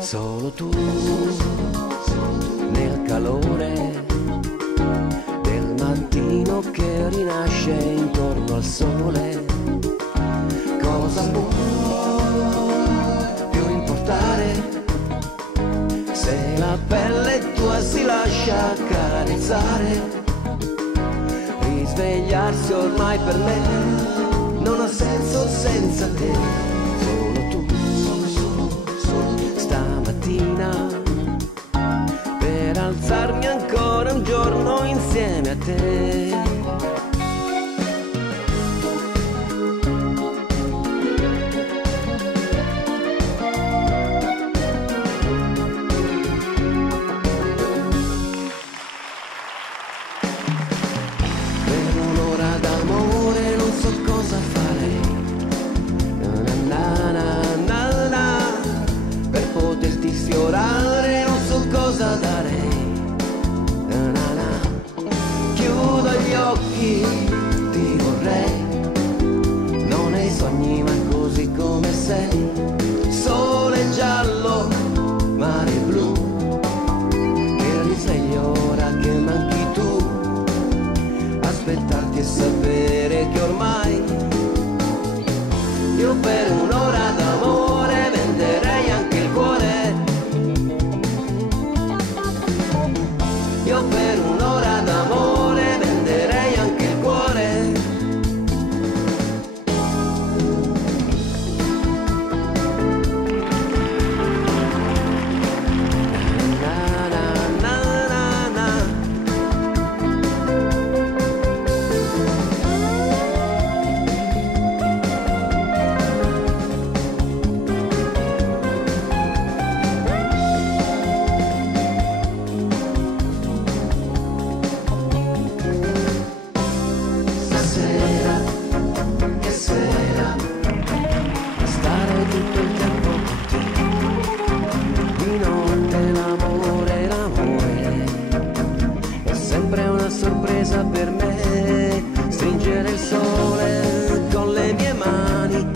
Solo tu nel calore del mattino che rinasce intorno al sole. Cosa può più importare se la pelle tua si lascia accarezzare? Risvegliarsi ormai per me non ha senso senza te. Solo tu stamattina per alzarmi ancora un giorno insieme a te. Per un'ora d'amore non so cosa farei, na na na na, per poterti sfiorare non so cosa darei, na na na. Chiudo gli occhi, ti vorrei, non nei sogni ma così come sei, sole giallo, mare blu, che risveglio ora che manchi tu, aspettarti e sapere che ormai io per un'ora d'amore venderei anche il cuore. Io per un'ora d'amore venderei anche il cuore. Na na na na na. Stasera, che sera, stare tutto il tempo con te. Di notte l'amore, l'amore è sempre una sorpresa per me. Stringere il sole con le mie mani,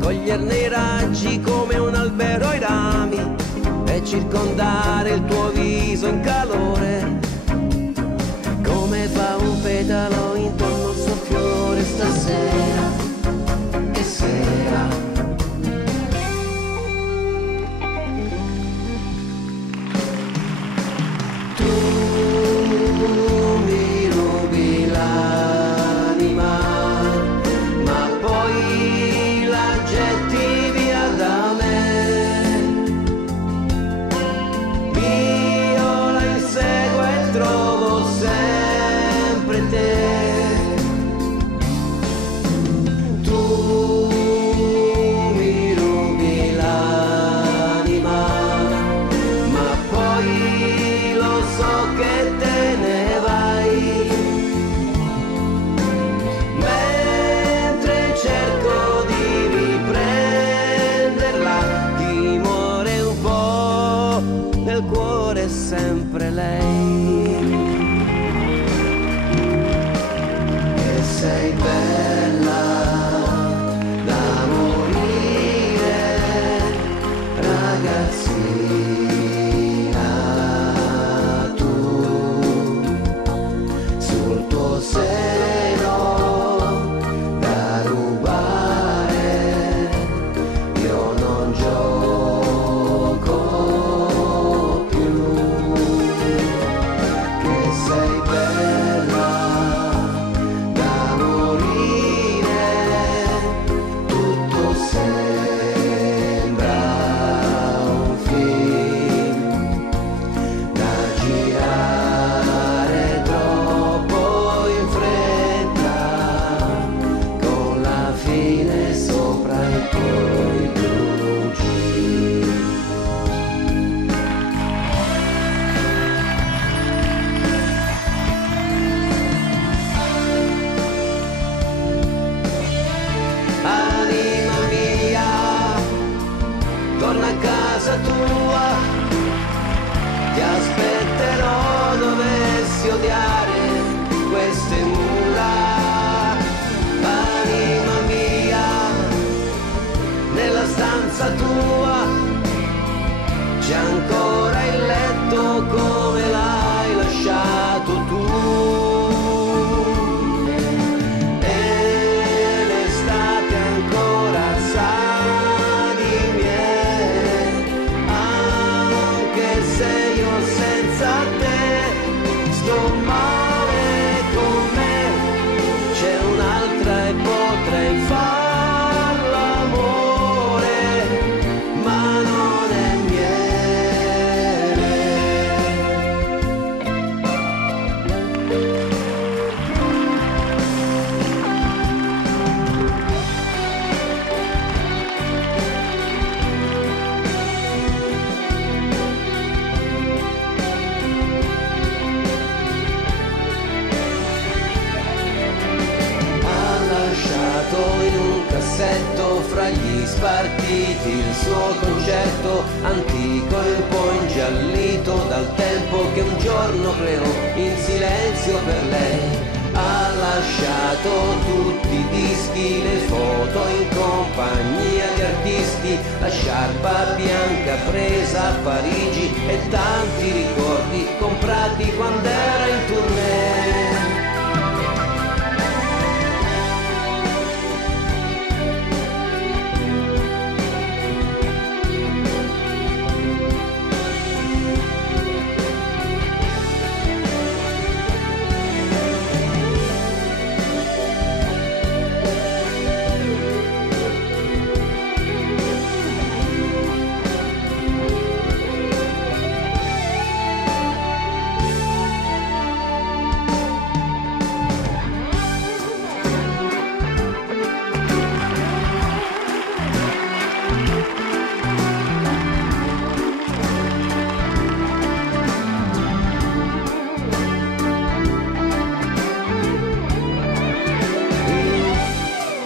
coglierne i raggi come un albero ai rami e circondare il tuo viso in calore, come fa un petalo intorno al suo fiore. Stasera, che sera, tu mi rubi l'anima, ma poi la getti via da me. Io la inseguo e trovo sempre te. Tu mi rubi l'anima, ma poi lo so che te ne vai. Mentre cerco di riprenderla, chi muore un po' nel cuore è sempre lei. E sei bella da morire, ragazzina, tu sul tuo seno da rubare, io non gioco più. Che sei bella da morire, tutto sembra un film da girare troppo in fretta, con la fine sopra i tuoi blu jeans. Anima mia, torna a casa tua, ti aspetterò dovessi odiare. casa tua, c'è ancora il letto come l'hai lasciato tu. Fra gli spartiti il suo concerto antico, un po' ingiallito dal tempo che un giorno creò in silenzio per lei. Ha lasciato tutti i dischi, le foto in compagnia di artisti, la sciarpa bianca presa a Parigi e tanti ricordi comprati quando era in tournée.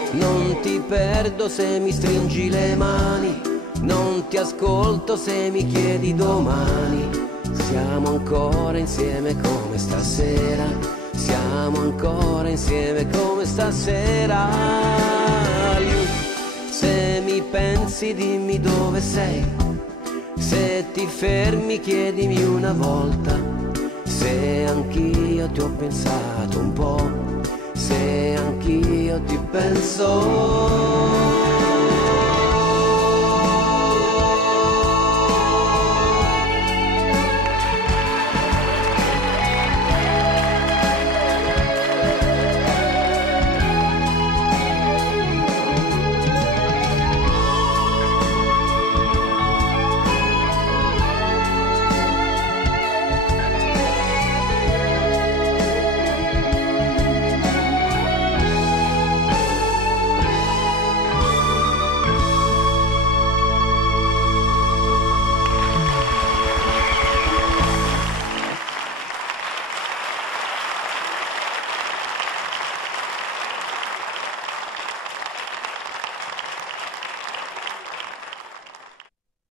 Non ti perdo se mi stringi le mani, non ti ascolto se mi chiedi domani. Siamo ancora insieme come stasera, siamo ancora insieme come stasera. Se mi pensi dimmi dove sei, se ti fermi chiedimi una volta, se anch'io ti ho pensato un po', se anch'io ti penso.